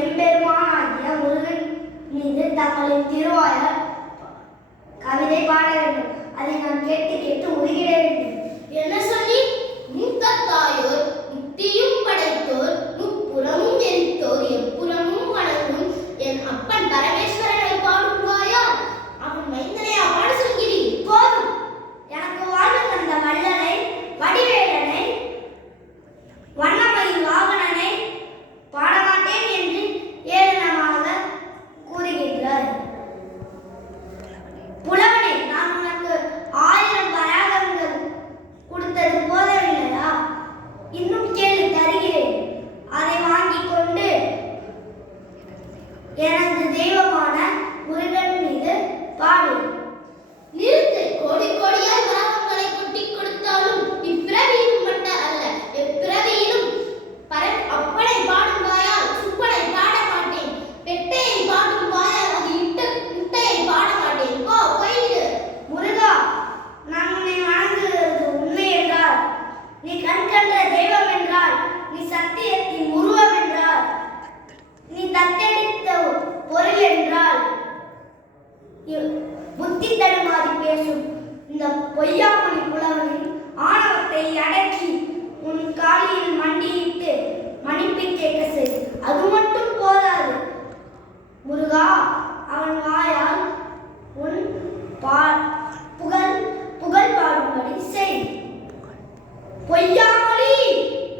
எம்பெருமானாகிய முருகன் மீது தங்களின் திருவாயால் கவிதை பாட வேண்டும். அதை நான் கேட்டு கேட்டு உருகிட வேண்டும். என்ன சொல்லி? மூத்தத்தாயோர் முக்தியும் படைத்தோர் முப்புறமும் எரித்தோர் எப்புறமும் வணங்கும் என் அப்பன் பரமேஸ்வரனை பாடுவாயா? அவன் மைந்தனையா பாட சொல்கிறீர்? போதும், எனக்கு வாழ்வு தந்த வள்ளலை, வடிவேலனை, வண்ணமயில் வாகனனை பாடமாட்டேன் என்று ஏளனமாக கூறுகின்றார். புலவனே, நான் உனக்கு 1000 பராகங்கள் கொடுத்தது போதவில்லையா? இன்னும் கேள்வி தருகிறேன். அதை வாங்கிக் கொண்டு எனது தெய்வமான முருகன் மீது பாடு. நிறுத்து. கோடி கோடியாய் பராகங்களை கொட்டி கொடுத்தாலும் இப்பிறவியிலும் மட்டும் அல்ல, எப்பிறவியிலும் அப்பனை பாடும் வாயால் சுப்பனை பாட மாட்டேன். பெட்டையை பாடும் வாயால் அது இட்ட முட்டையை பாட மாட்டேன். போ, போய்விடு. முருகா, நான் உன்னை வணங்குகிறது உண்மை என்றால், நீ கண்கண்ட தெய்வம் என்றால், நீ சத்தியத்தின் உருவம் என்றால், நீ தத்தெடுத்த பொருள் என்றால், புத்தி தடுமாறி பேசும் இந்த பொய்யாமொழி புலவனின் ஆணவத்தை அடக்கி உன் காலில் மண்டியிட்டு மன்னிப்பு கேட்க செய். அது மட்டும் போதாது முருகா, அவன் வாயால் உன் புகழ் பாடும்படி செய். பொய்யா